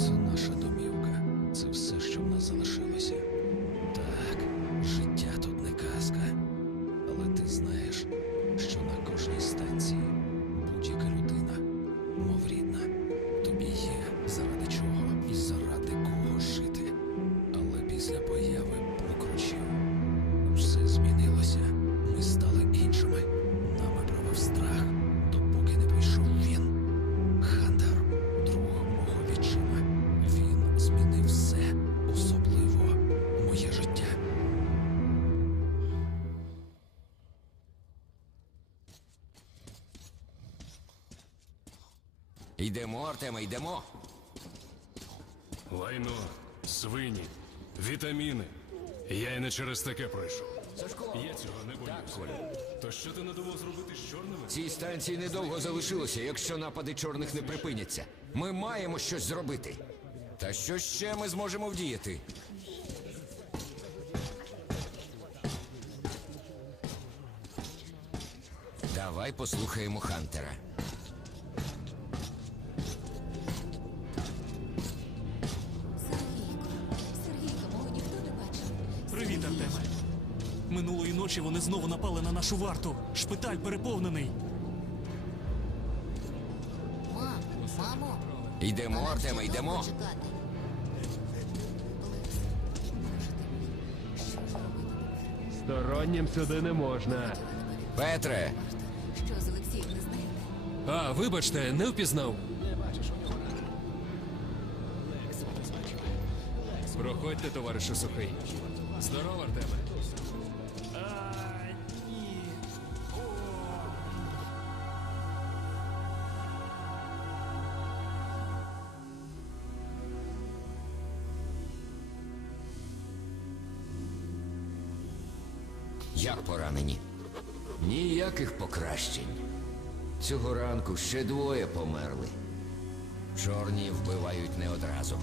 Це наша домівка. Це все, що в нас залишилося. Йдемо, Артеме, йдемо. Лайно, свині, вітаміни. Я й не через таке пройшов. Я цього не боюся. То що ти надумав зробити з чорними? Цій станції недовго залишилося, якщо напади чорних не припиняться. Ми маємо щось зробити. Та що ще ми зможемо вдіяти? Давай послухаємо Хантера. Привіт, Артеме. Минулої ночі вони знову напали на нашу варту. Шпиталь переповнений. Мам, мамо. Йдемо, Артеме, йдемо. чекати? Стороннім сюди не можна. Петре, Що з Олексієм не знаєте? А, вибачте, не впізнав. Проходьте, товаришу сухий. Здорово, Артеме. як поранені? Ніяких покращень. Цього ранку ще двоє померли. Чорні вбивають не одразу.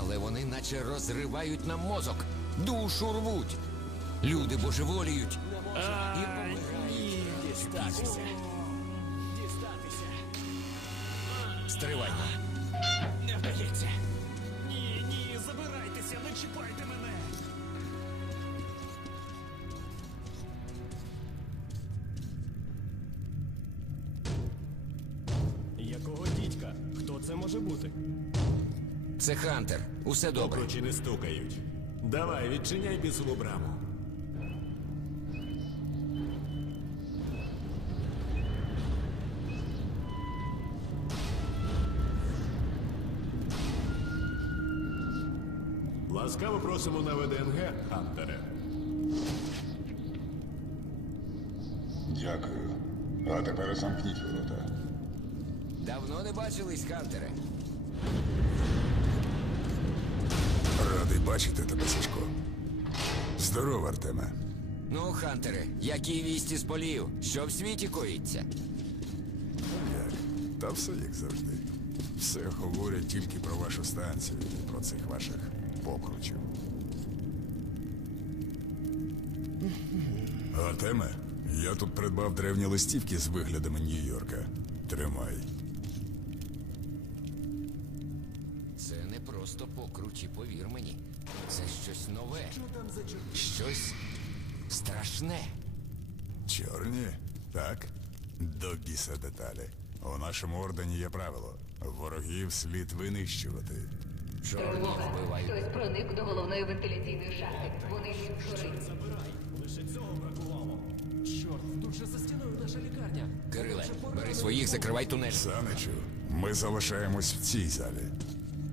Але вони наче розривають нам мозок, душу рвуть. Люди божеволіють і помирають. Дістатися. Стривай. Не вдається. Ні, ні, забирайтеся, не чіпайте мене. Якого дідька? Хто це може бути? Це Хантер. Усе добре. Очі не стукають. Давай, відчиняй бісову браму. Ласкаво просимо на ВДНГ, Хантере. Дякую. А тепер замкніть ворота. Давно не бачились, Хантере. Радий бачити тебе, Сашко. Здорово, Артеме. Ну, Хантере, які вісті з полів? Що в світі коїться? Як? Та все як завжди. Все говорять тільки про вашу станцію і про цих ваших покручів. Артеме, я тут придбав древні листівки з виглядами Нью-Йорка. Тримай. Просто покруті, повір мені. Це щось нове. Щось страшне. Чорні? Так. До біса деталі. У нашому ордені є правило. Ворогів слід винищувати. Чорні вбивають. Хтось проник до головної вентиляційної шахти. Вони згорить. Чорт, тут же за стіною наша лікарня. Кириле, бери своїх, закривай тунель. Саничу, ми залишаємось в цій залі.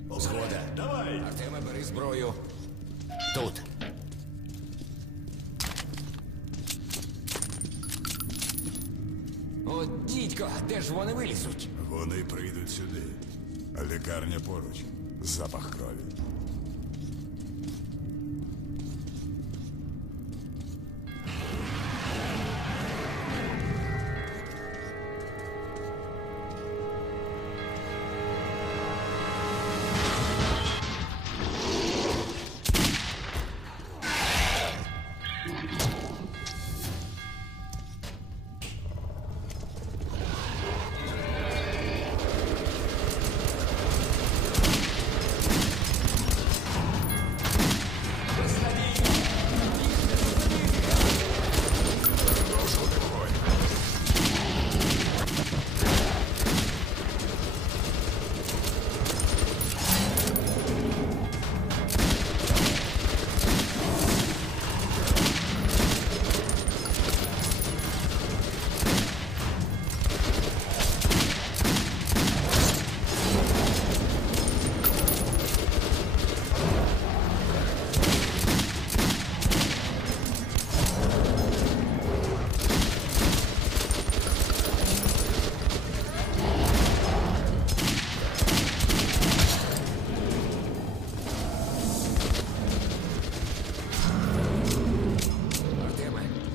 Згода. Давай! Артема, бери зброю. Тут. От дідько, де ж вони вилізуть? Вони прийдуть сюди. Лікарня поруч. Запах крові.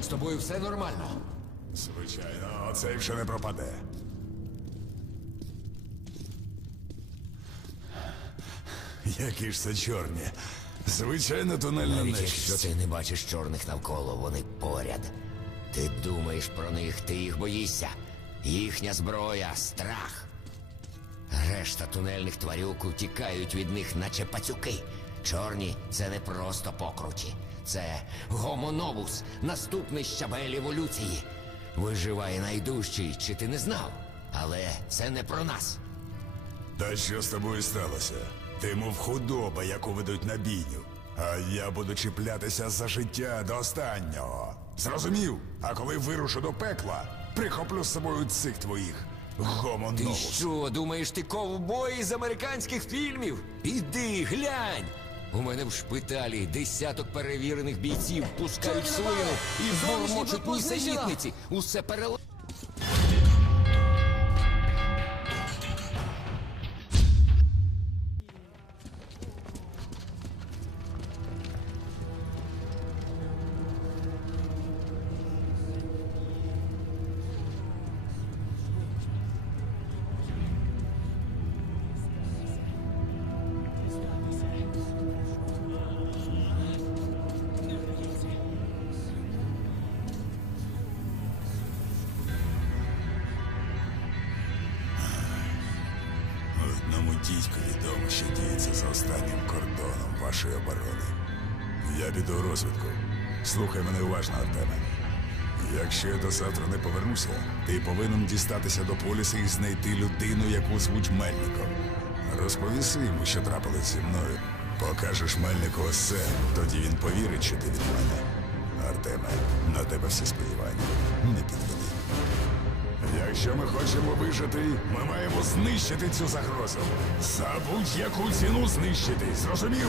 Тобою все нормально? Звичайно, оце якщо не пропаде. Які ж це чорні? Звичайно, тунельна Навіть якщо ти не бачиш чорних навколо, вони поряд. Ти думаєш про них, ти їх боїшся. Їхня зброя страх. Решта тунельних тварюк утікають від них, наче пацюки. Чорні це не просто покруті. Це гомонобус, наступний щабель еволюції. Виживає найдужчий, чи ти не знав? Але це не про нас. Та що з тобою сталося? Ти мов худоба, яку ведуть на бійню. А я буду чіплятися за життя до останнього. Зрозумів? А коли вирушу до пекла, прихоплю з собою цих твоїх Ти що, думаєш, ти ковбой з американських фільмів? Іди, глянь! У мене в шпиталі десяток перевірених бійців пускають слину і бурмочуть нісенітниці. Усе перело... Дідьку відомо, що діється за останнім кордоном вашої оборони. Я піду у розвідку. Слухай мене уважно, Артеме. Якщо я до завтра не повернуся, ти повинен дістатися до поліса і знайти людину, яку звуть Мельником. Розповіси йому, що трапилось зі мною. Покажеш Мельнику це, тоді він повірить, що ти від мене. Артеме, на тебе всі сподівання. Не підведи. Якщо ми хочемо вижити, ми маємо знищити цю загрозу. За будь-яку ціну знищити, зрозумів?